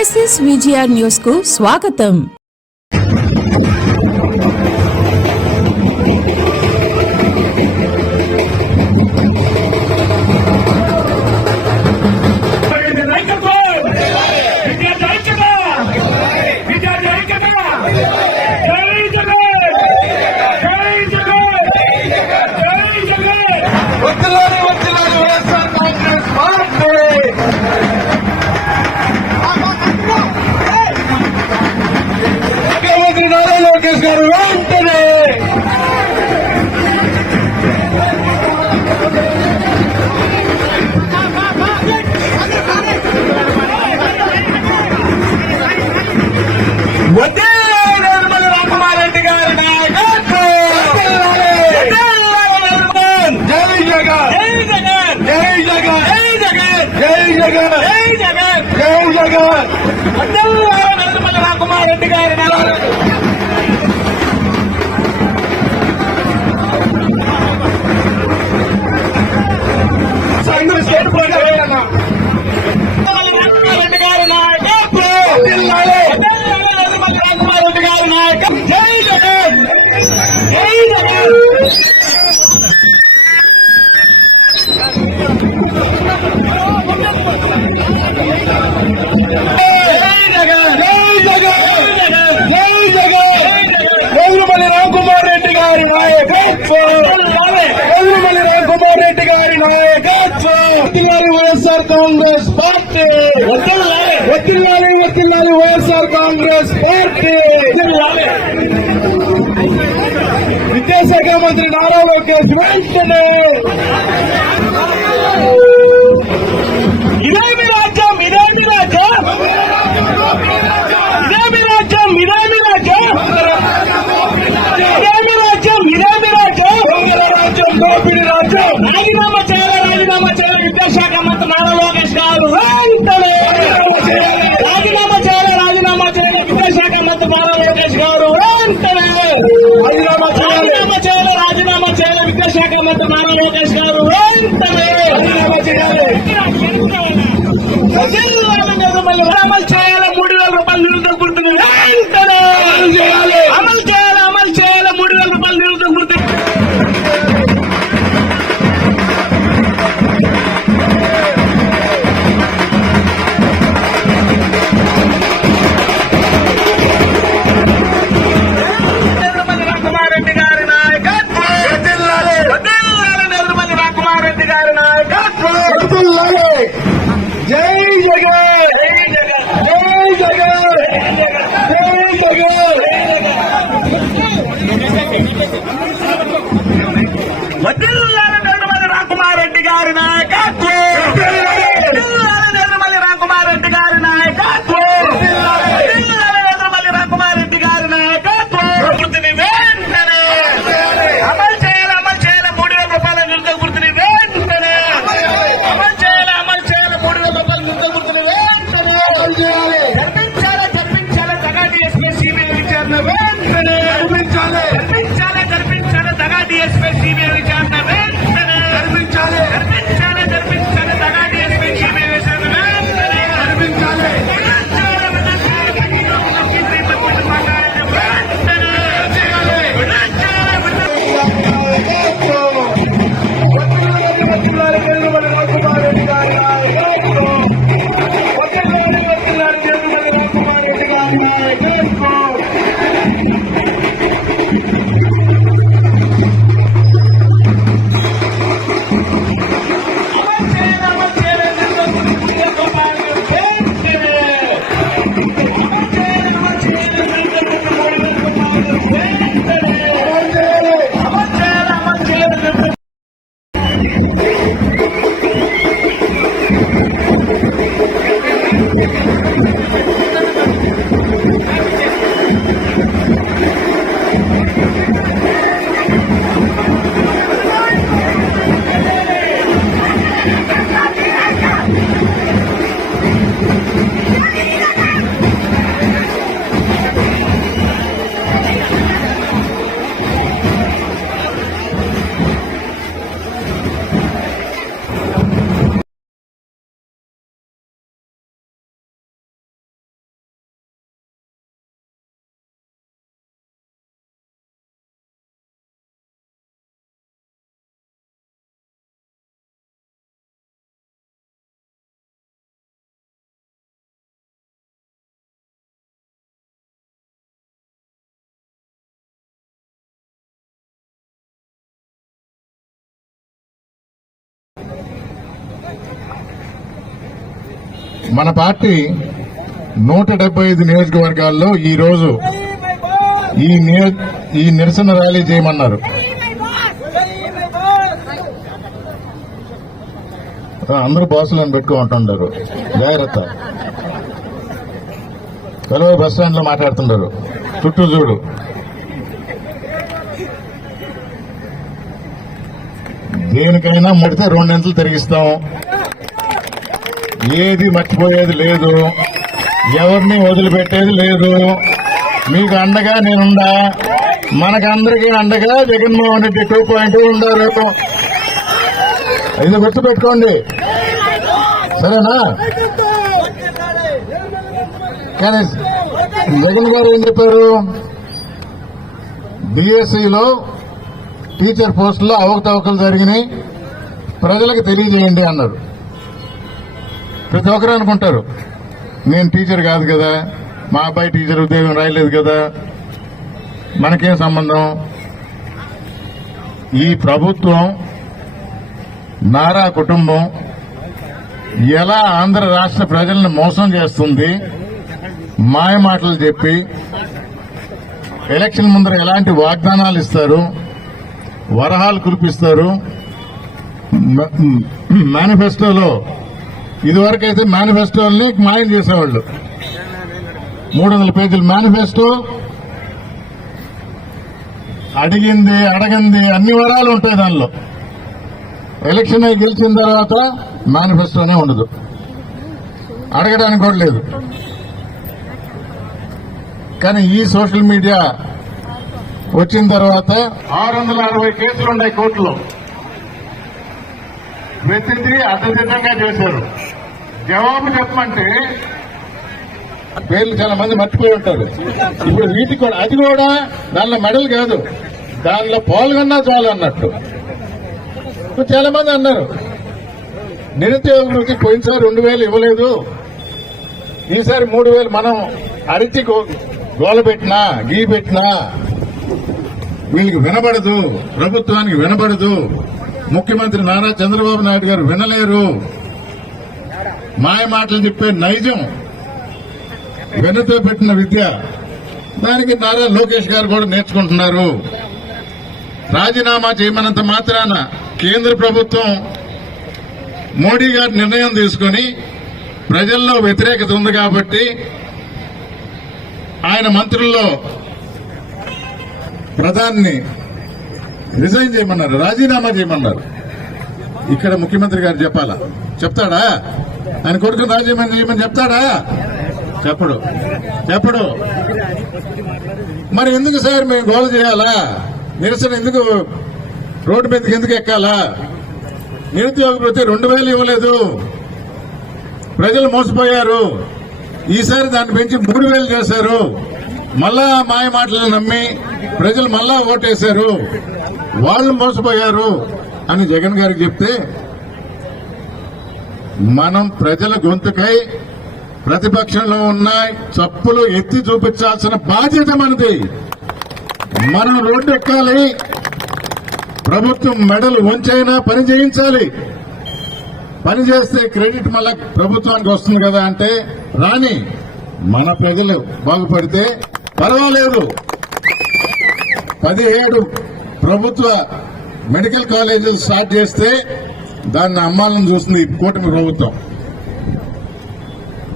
Crisis VGR news కు స్వాగతం. లోకేష్ గారు వెంటనే నిర్మల రామకుమారెడ్డి గారి నాయకత్వం. జై జగన్, జై జగన్, జై జగన్, జై జగన్, జై జగన్, జై జగన్. నిర్మల రామకుమారెడ్డి గారి వైఎస్ఆర్ కాంగ్రెస్ పార్టీ వత్తిల్లాలి, వత్తిల్లాలి వైఎస్ఆర్ కాంగ్రెస్ పార్టీ. విద్యాశాఖ మంత్రి నారా లోకేష్ వెంటనే ఇదేమి రాజ్యం, ఇదేమి రాజ్యం, ఇదేమి రాజ్యం, ఇదేమి రాజ్యం, ఇదేమి రాజ్యం, ఇదేమి రాజ్యం, రాజ్యం దోపిడి రాజ్యం. రాజీనామా చేయాలి, రాజీనామా చేయాలి విద్యాశాఖ మంత్రి నారా లోకేష్ గారు వెంటనే రాజీనామా చేయాలి, రాజీనామా చేయాలి విద్యాశాఖ మంత్రి నారా లోకేష్ గారు వెంటనే రాజీనామా చేయాలి, రాజీనామా చేయాలి విద్యాశాఖ మంత్రి నారా లోకేష్ గారు వెంటనే రాజీనామా చేయాలి. అమలు చేయాలి 3,000 రూపాయలు నిరుద్యోగ వృత్తిని వెంటనే అమలు చేయాలి, అమలు చేయాలి, అమలు చేయాలి 3,000 రూపాయలు నిరుద్యోగ వృత్తి. జై జగన్, జై జగన్, జై జగన్. వత్తిల్లాలి నిర్మల రామకుమారెడ్డి గారి నాయకత్వం, వత్తిల్లాలి నిర్మల రామకుమారెడ్డి గారి నాయకత్వం, వత్తిల్లాలి నిర్మల రామకుమారెడ్డి గారి నాయకత్వం. వృత్తిని వెంటనే అమలు చేయాలి, అమలు చేయాలి 3,000 రూపాయల నిరుద్యోగ వృత్తిని వెంటనే అమలు చేయాలి, అమలు చేయాలి 3,000 రూపాయల నిరుద్యోగ వృత్తిని వెంటనే అమలు చేయాలి. జరిపించాలి, జరిపించాలి దగా డిఎస్పీ సిబిఐ విచారణ వెంటనే జరిపించాలి, జరిపించాలి, జరిపించాలి దగా డిఎస్పీ సిబిఐ విచారణ వెంటనే జరిపించాలి, జరిపించాలి, జరిపించాలి దగా డిఎస్పీ సిబిఐ విచారణ వెంటనే జరిపించాలి. మన పార్టీ 175 నియోజకవర్గాల్లో ఈ రోజు ఈ నిరసన ర్యాలీ చేయమన్నారు. అందరూ బాసులను పెట్టుకుంటుంటారు, జాగ్రత్త. కలువ బస్ స్టాండ్ లో మాట్లాడుతుంటారు, చుట్టూ చూడు. దేనికైనా ముడితే 2 నెలలు తిరిగిస్తాం. ఏది మర్చిపోయేది లేదు, ఎవరిని వదిలిపెట్టేది లేదు. మీకు అండగా నేనుండా, మనకందరికీ అండగా జగన్మోహన్ రెడ్డి 2.2 ఉండారు. ఇది గుర్తుపెట్టుకోండి, సరేనా? కానీ జగన్ గారు ఏం చెప్పారు? బీఎస్సీలో టీచర్ పోస్టులో అవకతవకలు జరిగినాయి, ప్రజలకు తెలియజేయండి అన్నారు. ప్రతి ఒక్కరు అనుకుంటారు, నేను టీచర్ కాదు కదా, మా అబ్బాయి టీచర్ ఉద్యోగం రాయలేదు కదా, మనకేం సంబంధం? ఈ ప్రభుత్వం, నారా కుటుంబం ఎలా ఆంధ్ర రాష్ట్ర ప్రజలను మోసం చేస్తుంది, మాయ మాటలు చెప్పి ఎలక్షన్ ముందర ఎలాంటి వాగ్దానాలు ఇస్తారు, వరహాలు కురిపిస్తారు. మేనిఫెస్టోలో ఇదివరకైతే మేనిఫెస్టోల్ని మాయం చేసేవాళ్ళు. 300 పేజీల మేనిఫెస్టో, అడిగింది అడగంది అన్ని వరాలు ఉంటాయి దానిలో. ఎలక్షన్ అయి గెలిచిన తర్వాత మేనిఫెస్టోనే ఉండదు, అడగడానికి కూడా లేదు. కానీ ఈ సోషల్ మీడియా వచ్చిన తర్వాత 660 కేసులు ఉన్నాయి కోర్టులో. వెతికి అడ్డదిడ్డంగా చేశారు. జవాబు చెప్పమంటే పేర్లు చాలా మంది మర్చిపోయి ఉంటారు. ఇప్పుడు వీటికి కూడా, అది కూడా దానిలో మెడల్ కాదు, దానిలో పాల్గొన్నా చాలు అన్నట్టు చాలా మంది అన్నారు. నిరుద్యోగులకి పోయినసారి 2,000 ఇవ్వలేదు, ఈసారి 3,000 మనం అరిచి గోల పెట్టినా గీ పెట్టినా వీళ్ళకి వినబడదు, ప్రభుత్వానికి వినబడదు, ముఖ్యమంత్రి నారా చంద్రబాబు నాయుడు గారు వినలేరు. మాయ మాటలు చెప్పే నైజం, వెనుతో పెట్టిన విద్య, దానికి నారా లోకేష్ గారు కూడా నేర్చుకుంటున్నారు. రాజీనామా చేయమన్నంత మాత్రాన కేంద్ర ప్రభుత్వం మోడీ గారు నిర్ణయం తీసుకుని ప్రజల్లో వ్యతిరేకత ఉంది కాబట్టి ఆయన మంత్రుల్లో ప్రధాని రిజైన్ చేయమన్నారు, రాజీనామా చేయమన్నారు. ఇక్కడ ముఖ్యమంత్రి గారు చెప్పాలా? చెప్తాడా? ఆయన కొడుకు రాజీనామా చేయమని చెప్తాడా? చెప్పడు. మరి ఎందుకు సార్ మేము గోల చేయాలా? నిరసన ఎందుకు, రోడ్డు మీదకి ఎందుకు ఎక్కాలా? నిరుద్యోగ వృత్తి 2,000 ఇవ్వలేదు, ప్రజలు మోసపోయారు. ఈసారి దాన్ని పెంచి 3,000 చేశారు. మళ్ళా మాయ మాటలు నమ్మి ప్రజలు మళ్ళా ఓటేశారు, వాళ్ళు మోసపోయారు అని జగన్ గారికి చెప్తే, మనం ప్రజల గొంతుకై ప్రతిపక్షంలో ఉన్న తప్పులు ఎత్తి చూపించాల్సిన బాధ్యత మనది. మనం రోడ్డు ఎక్కాలి, ప్రభుత్వం మెడలు వంచైనా పని చేయించాలి. పని చేస్తే క్రెడిట్ మళ్ళా ప్రభుత్వానికి వస్తుంది కదా అంటే రాని, మన ప్రజలు బాగుపడితే పర్వాలేదు. 17 ప్రభుత్వ మెడికల్ కాలేజీలు స్టార్ట్ చేస్తే దాన్ని అమ్మాలని చూస్తుంది కూటమి ప్రభుత్వం.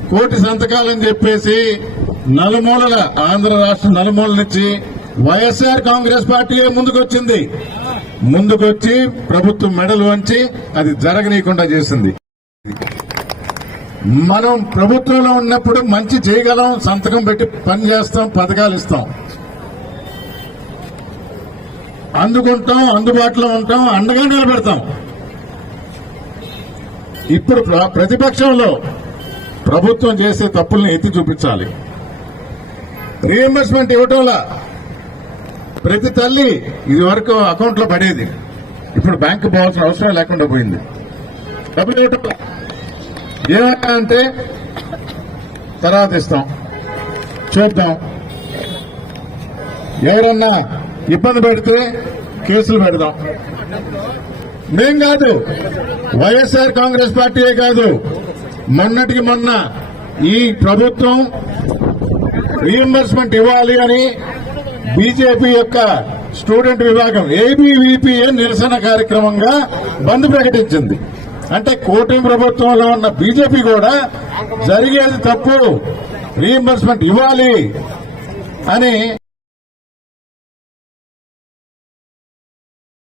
1 కోటి సంతకాలని చెప్పేసి నలుమూలల, ఆంధ్ర రాష్ట్ర నలుమూల నుంచి వైఎస్ఆర్ కాంగ్రెస్ పార్టీ ముందుకొచ్చి ప్రభుత్వం మెడలు వంచి అది జరగనీయకుండా చేసింది. మనం ప్రభుత్వంలో ఉన్నప్పుడు మంచి చేయగలం, సంతకం పెట్టి పని చేస్తాం, పథకాలు ఇస్తాం, అందుకుంటాం, అందుబాటులో ఉంటాం, అండగా నిలబెడతాం. ఇప్పుడు ప్రతిపక్షంలో ప్రభుత్వం చేసే తప్పుల్ని ఎత్తి చూపించాలి. రీఎంబర్స్మెంట్ ఇవ్వటంలా ప్రతి తల్లి ఇది వరకు అకౌంట్ లో పడేది, ఇప్పుడు బ్యాంకు పోవాల్సిన అవసరం లేకుండా పోయింది. డబ్బులు ఇవ్వటం ఏమన్నా అంటే తర్వాత ఇస్తాం, చూద్దాం, ఎవరన్నా ఇబ్బంది పెడితే కేసులు పెడదాం. మేం కాదు, వైఎస్ఆర్ కాంగ్రెస్ పార్టీయే కాదు, మొన్నటికి మొన్న ఈ ప్రభుత్వం రీఎంబర్స్మెంట్ ఇవ్వాలి అని బీజేపీ యొక్క స్టూడెంట్ విభాగం ఏబీవీపీఏ నిరసన కార్యక్రమంగా బంద్ ప్రకటించింది. అంటే కూటమి ప్రభుత్వంలో ఉన్న బీజేపీ కూడా జరిగేది తప్పు, రీఎంబర్స్మెంట్ ఇవ్వాలి అని